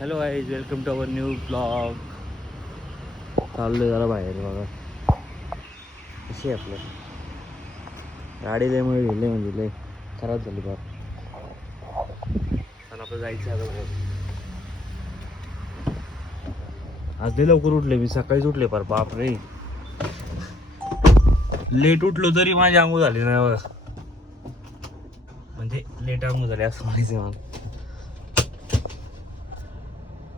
Hello guys, welcome to our new blog. चाललोय जरा बाहेर बघा. कशी आहे आपलं गाडी लयमुळे गेले म्हणजे लय खराब झाली फार. पण आपलं जायचं आता बाहेर. आज लय लवकर उठले मी, सकाळीच उठले फार. बापरे, लेट उठलो तरी माझी आंघोळ झाली नाही बघा. म्हणजे लेट आंघोळ झाली असं म्हणायचं मला.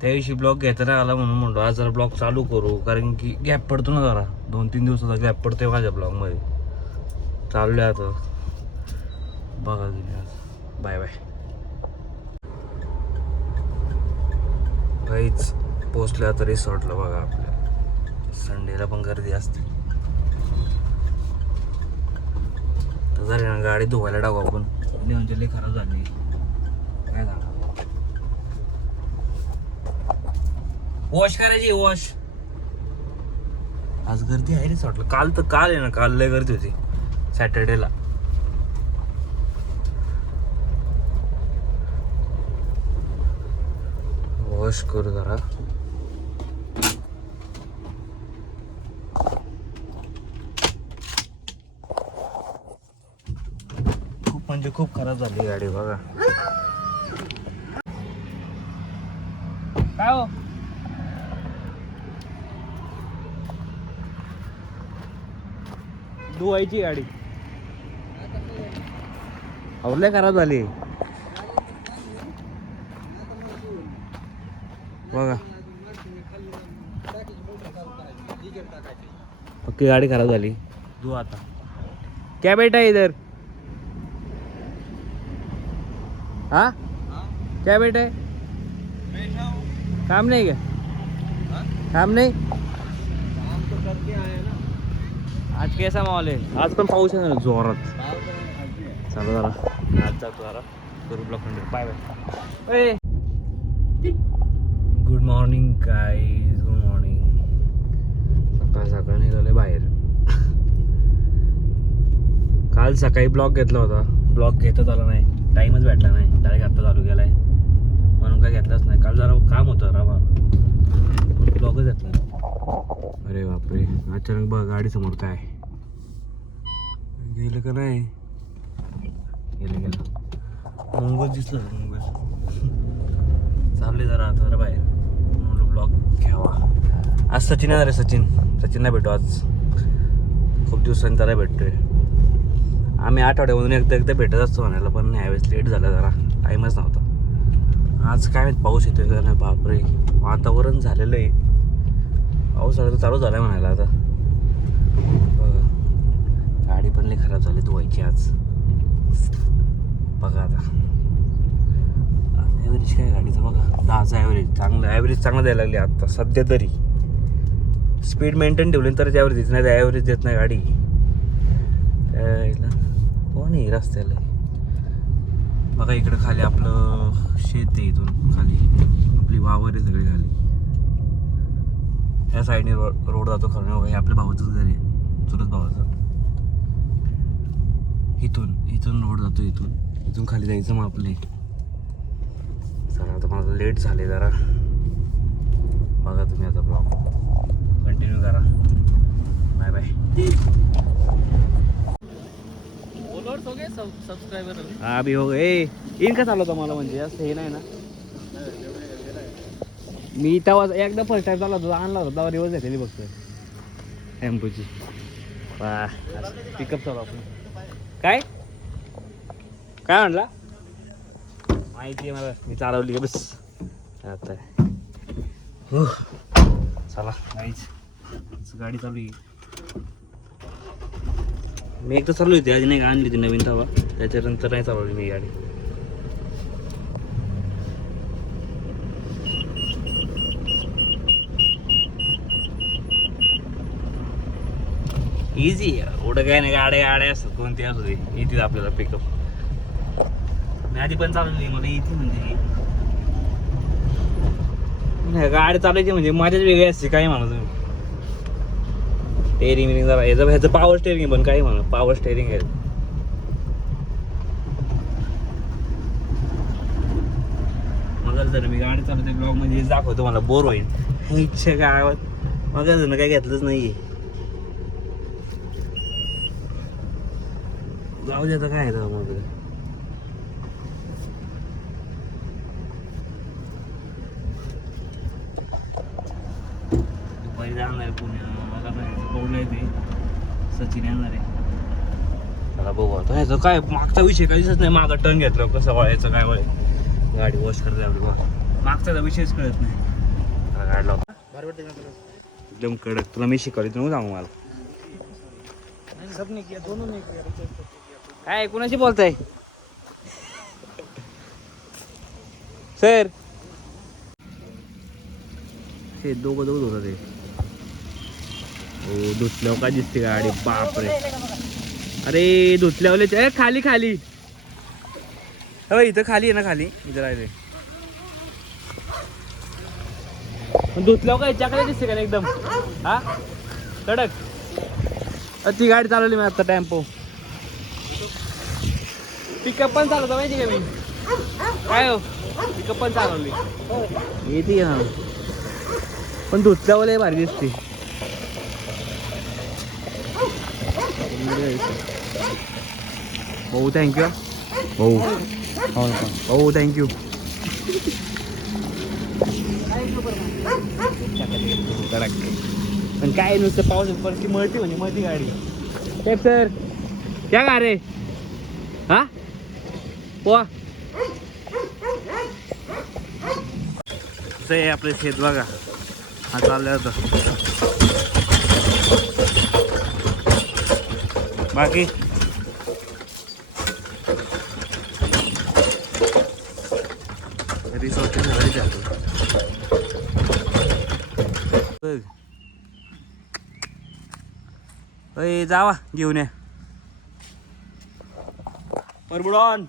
त्या दिवशी ब्लॉग घेता नाही आला म्हणून म्हणलो आज जरा ब्लॉग चालू करू, कारण की गॅप पडतो ना जरा. 2-3 दिवसाचा गॅप पडतोय माझ्या ब्लॉगमध्ये. चाललोय आता बघा तुम्ही. आज बाय बाय. काहीच पोचल्या आता रिसॉर्टला बघा. आपल्या संडेला पण गर्दी असते. तर झाली ना गाडी धुवायला टाकू आपण. म्हणजे लई खराब झाली. काय झालं, वॉश करायची. वॉश आज गर्दी आहे रिसॉर्टला. काल आहे ना, काल लय गर्दी होती सॅटर्डेला. वॉश करू जरा. खूप म्हणजे खूप खराब झाली गाडी बघा. काय हो, धुवायची गाडी. लय खराब झाली बघा. पक्की गाडी खराब झाली. धु आता. क्या बेटा इधर, हाँ क्या बेटा है, काम नहीं क्या? काम नहीं. काम तो करके आए ना. आज कैसा माहोल आहे? आज पण पाऊस आहे ना जोरात. चालू जरा आज जातो जरा करू blog. Bye bye. Good morning guys, good morning. सकाळ सकाळ निघाले बाहेर. काल सकाळी ब्लॉग घेतला होता, ब्लॉग घेतच आला नाही. टाईमच भेटला नाही. डायरेक्ट आता चालू केलाय म्हणून काय घेतलाच नाही. काल जरा काम होतं रावा, ब्लॉगच घेतला. अरे बापरे, अचानक बघ गाडी समोर काय गेलं का नाही. गेलं मुंगल दिसलं. मुंगल चालले जरा आता जरा बाहेर म्हणून ब्लॉग घ्यावा. आज सचिन आहे रे. सचिनला भेटू आज. खूप दिवसांनी त्याला भेटतोय. आम्ही आठवड्यामधून एकदा भेटत असतो म्हणायला, पण यावेळेस लेट झालं जरा. टाईमच नव्हता. आज काय माहित पाऊस येतोय का नाही. बापरे, वातावरण झालेलं आहे. पाऊस आता चालू झालाय म्हणायला आता. बघा गाडी पण लई खराब झाली धुवायची आज. बघा आता ॲव्हरेज काय गाडीचं बघा. 10चं ॲव्हरेज. ॲव्हरेज चांगलं द्यायला लागली आता सध्या तरी. स्पीड मेंटेन ठेवली तरच ॲव्हरेज देत नाही. तर ॲव्हरेज देत नाही गाडी. कोण आहे रस्त्याला बघा. इकडं खाली आपलं शेत आहे. इथून खाली आपली वावर आहे सगळी खाली. ह्या साईडने रोड जातो खाली बघा. हे आपल्या भावाचंच घर आहे, चुलत भावाचं. इथून रोड जातो. इथून खाली जायचं मग आपले. चला आता माझं लेट झाले जरा. बघा तुम्ही आता ब्लॉग कंटिन्यू करा. Bye bye. फॉलोअर्स हो गए, सब्सक्राइबर हो गए. हा अभी हो गए. इनका चालू होता मला, म्हणजे असं हे नाही ना. मी तेव्हा एकदा फर्स्ट टाइम चालला होता, आणला होता तेव्हा रिवर्स घेतलेली बघतोय टेम्पोची. पिकअप चालू आपण. काय म्हणला माहिती आहे मला, मी चालवली का बस आता. हो चला काहीच गाडी चालू आहे. मी एकदा चालू होती आधी, नाही का आणली होती नवीन तेव्हा. त्याच्यानंतर नाही चालवली मी गाडी. इझी एवढं काय नाही. गाड्या असतात कोणती असू दे, येते आपल्याला पिकअप. मी आधी पण चालवली, मला येते म्हणजे. गाडी चालायची म्हणजे माझ्याच वेगळी असते. काय म्हणा तुम्ही. स्टेअरिंग जरा ह्याचं पॉवर स्टेअरिंग, पण काही म्हणा पॉवर स्टेअरिंग आहे. बघायला जर मी गाडी चालवते ब्लॉग मध्ये दाखवतो मला बोर होईल इच्छा गावात बघा जण काय घेतलंच नाहीये जाऊ द्याचं काय आहे मग दुपारी जाणार आहे पुणे ते सचिन येणार आहे त्याला बघू आता ह्याचं काय मागचा विषय काही दिसत नाही मागं टर्न घेतलं कसं वळायचं काय वळ गाडी वॉश करते आपली बघा मागचा विषयच कळत नाही गाडी लावता एकदम कडक तुला मी शिकवली तू सांगू मला काय कुणाशी बोलताय सर हे दोघं होतं ते हो धुतल्यावर काय दिसते गाडी बापरे अरे धुतल्यावले अरे खाली खाली अरे इथं खाली आहे ना खाली इथं राहिले धुतल्यावर काय चाकले दिसते का एकदम हा कडक ती गाडी चालवली मी आता टेम्पो पिकअप पण चालवतो माहिती का मी काय हो पिकअप पण चालवली येते हा पण धुतल्यावर भारी दिसते भाऊ थँक्यू भाऊ भाऊ थँक्यू पण काय नुसतं पाऊस परत मळती म्हणजे मळती गाडी साहेब सर क्या गा रे हा पोहा आपले शेत बघा हा चाललं होतं बाकी रिसॉर्टची घरी जातो जावा घेऊन या परबुडॉन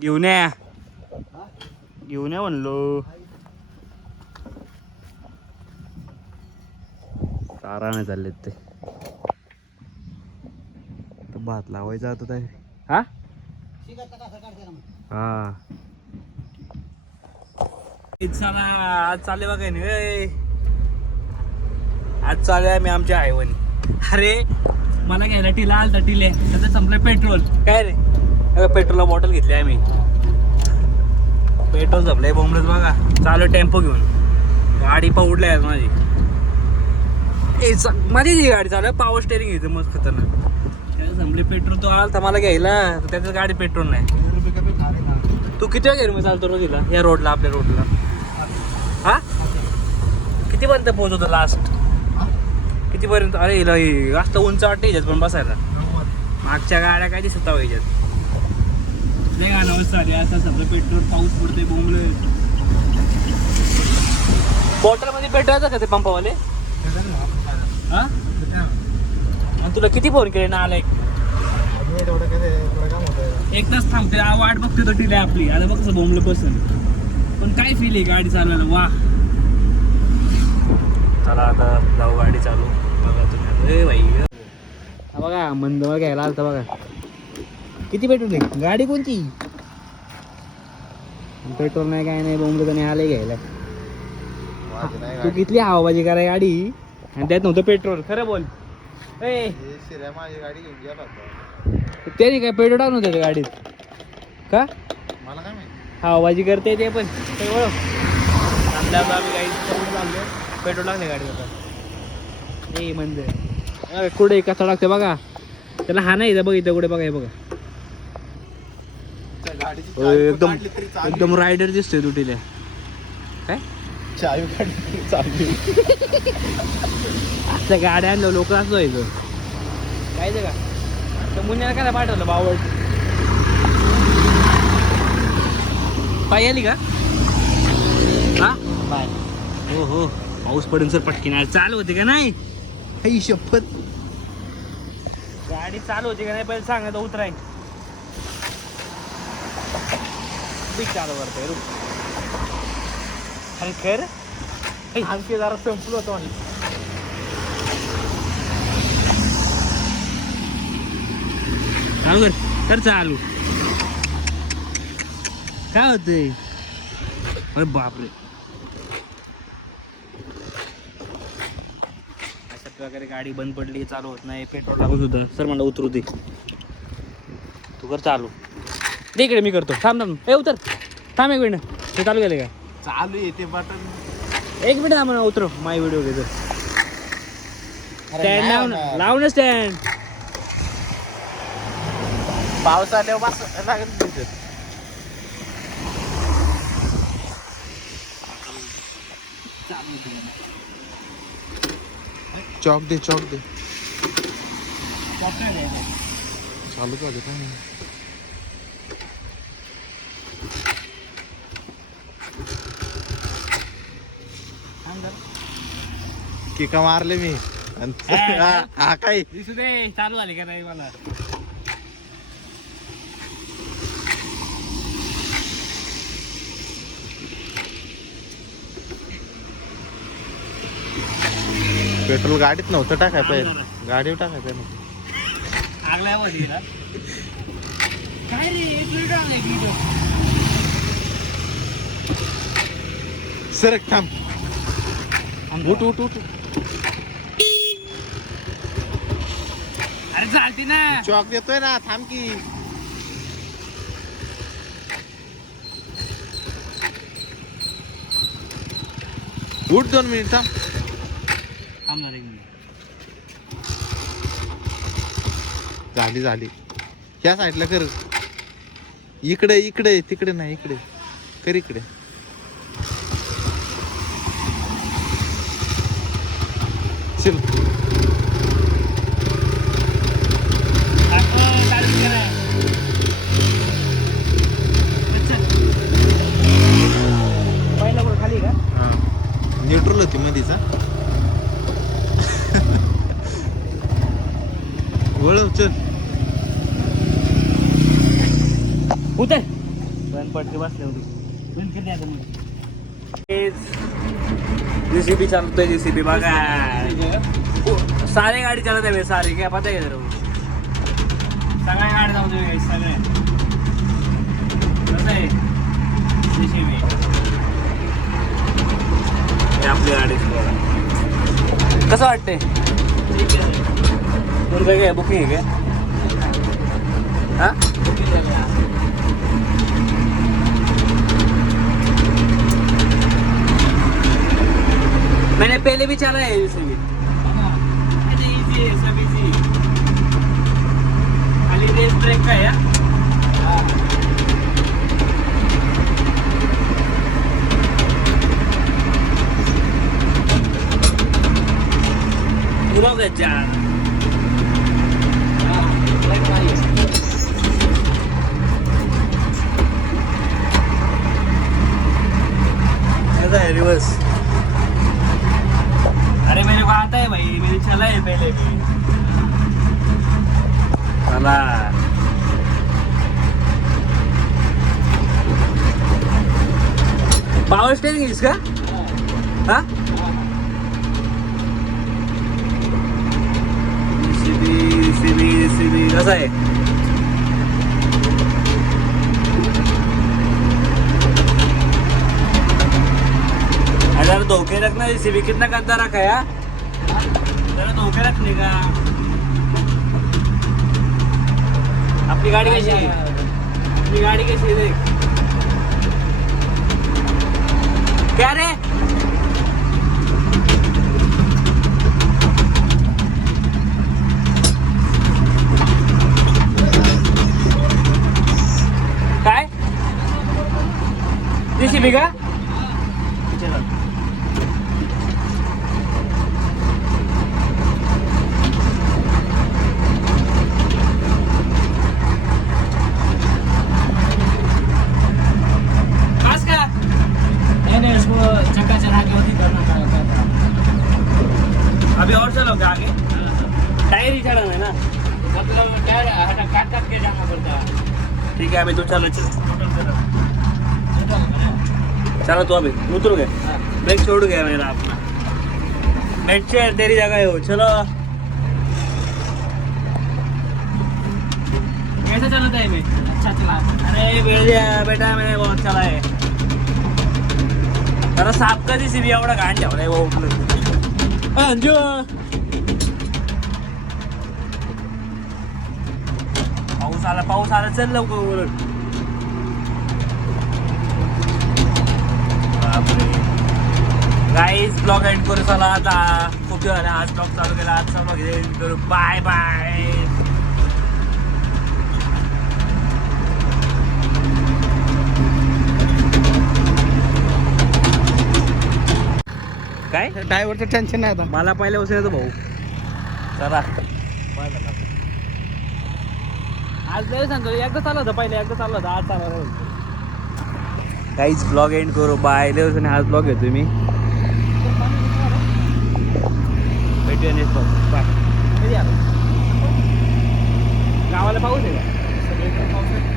घेऊन या म्हणलो चारा नाही चाललेत ते भात लावायचा आता काय हा हा आज चालले बघा नाही आज चालू आहे मी आमच्या हायवनी अरे मला घ्यायला टिला आलता टिले त्याचं संपलं पेट्रोल काय रे पेट्रोलला बॉटल घेतली आहे मी पेट्रोल संपलंय बोंबलच बघा चालू टेम्पो घेऊन गाडी पवडली आहे माझी माझी जी गाडी चालू आहे पॉवर स्टेअरिंग घेते मस्त खतरनाक त्याचं संपले पेट्रोल तो आलता मला घ्यायला त्याचं गाडी पेट्रोल नाही तू किती वेळ मग चालतो रो तिला या रोडला आपल्या रोडला हा कितीपर्यंत पोहोचवतो लास्ट कितीपर्यंत अरे जास्त उंच वाटते याच्यात पण बसायला मागच्या गाड्या काय दिसत याच्यात नाही गाणं चालेल असं समजा पेट्रोल पाऊस पडते बोंबले बॉटलमध्ये पेट्रोलचं का ते पंपावाले हा तुला किती फोन केले ना आला एक तास थांबते वाट बघते तर टिले आपली आता बघ कसं बोंबलं बसन पण काय फील आहे गाडी चालवायला वा चला आता जाऊ गाडी चालू बघा तुम्ही भाई हा बघा मंदवा घ्यायला आलता बघा किती पेट्रोल आहे गाडी कोणती पेट्रोल नाही काय नाही बोंबलं तर नाही आले घ्यायला तू किती हवाबाजी कराय गाडी आणि त्यात नव्हतं पेट्रोल खरं बोल माझी गाडी घेऊन गेला होता त्याने काय पेट्रोल टाकून होतं गाडीत का मला काय माहिती हवाबाजी करते ते पण आपल्या आम्ही काही चाललो पेट्रोल टाकले गाडीत आता ए म्हणजे कुठे कसा टाकते बघा त्याला हा नाही बघ इथं कुठे बघा हे बघा एकदम एकदम रायडर दिसतोय तुटीला काय चावी काढली चालली आता गाड्या आणलं लोक असं व्हायचं काय ते का तर मुन्याला काय पाठवलं बावड पाय आली का हा पाय हो हो पाऊस पडून सर पटकीन चालू होते का नाही ही शपथ गाडी चालू होती का नाही पहिले सांगा उतराय चालू करते रुक अरे कर आणखी जरा संपलो होतो आणि चालू कर चालू काय होतंय अरे बापरे. अशा प्रकारे गाडी बंद पडली, चालू होत नाही, पेट्रोल लागत होतं. सर म्हणलं उतरू दे, तू कर चालू. दे इकडे, मी करतो. थांब थांब, ए उतर, थांब एक मिनिट. ते चालू केले का? चालू आहे ते बटन. एक मिनिट थांब ना, उतरू. माय व्हिडिओ घेतो. स्टँड लाव ना, लाव ना स्टँड. पाऊस आल्यावर बस लागत तिथे. चौक दे चौक दे. चालू का काय नाही. किका मारले मी. हा काय दिसू दे, चालू झाली का नाही मला. पेट्रोल गाडीत नव्हतं टाकाय पाहिजे, गाडीवर टाकाय पाहिजे. आगल्या मध्ये काय रे, 1 लिटर आहे, 1 लिटर. सरक थांब. उठ उठ उठ. अरे चालते ना. चॉक देतोय ना, थांब की. उठ 2 मिनिट थांब. थांबणार 1 मिनिट. झाली झाली. ह्या साईडला कर. इकडे इकडे, तिकडे नाही, इकडे कर. इकडे चल. पहिला कुठं खाली का? न्यूट्रल होती मधीचा. वळव चल. उतर. बंद पडते, बसले होते. बंद किती आता मग जेसीबी चालतोय. जेसीबी बघा, सारे गाडी चालत आहे. सारे काय पता आहे जरा, सगळ्या गाडी चालतोय. सगळ्या कसं आहे जेसीबी. आपली गाडी कसं वाटतंय? तुमचं काय बुकिंग आहे काय? हा, मैंने पहले भी चला है इसे भी. इजी है, सब इजी. खाली रेस ब्रेक का है. पूरा गजा. कैसा है रिवर्स? अरे मेरे को आता है भाई, मेरे चला है पहले भी. चला पावर स्टेरिंग इसका. हाँ, सीबी कैसा है? अगर धोखे रखना, सीबी कितना गंदा रखा है. जरा धोखे रखने का. अपनी गाड़ी कैसी है? अपनी गाड़ी कैसी है देख. क्या रे? काय जेसीबी का? अभी और चलोगे आगे? टायर ही चढ़ाना है ना, मतलब टायर हटा काट काट के जाना पड़ता है. ठीक है, अभी तू चलो. चलो तू अभी उतर गए. ब्रेक छोड़ गया मेरा अपना. नेट से तेरी जगह है वो. चलो. कैसा चलता है मैं? अच्छा चला. अरे बेटा मैंने बहुत चला है. जरा साप कधी सी एवढा घाण ठेवलाय अंजू. पाऊस आला चल लवकर. गाईज ब्लॉग एंड करू चला आता. खूप दिवस झाले आज ब्लॉग चालू केला. आजचा ब्लॉग एंड करू. Bye bye. काय ड्रायव्हरचं टेन्शन नाही आता. मला पहिल्यापासून येतो भाऊ. चला आज नाही सांगतो. एकदा चाललं होतं पहिले. एकदा चाललं होतं. आज चाललं काहीच ब्लॉग एंड करू. बाय. लय आज ब्लॉग घेतोय मी. भेटूया नेक्स्ट ब्लॉग. बाय. कधी आलो गावाला पाऊस आहे का?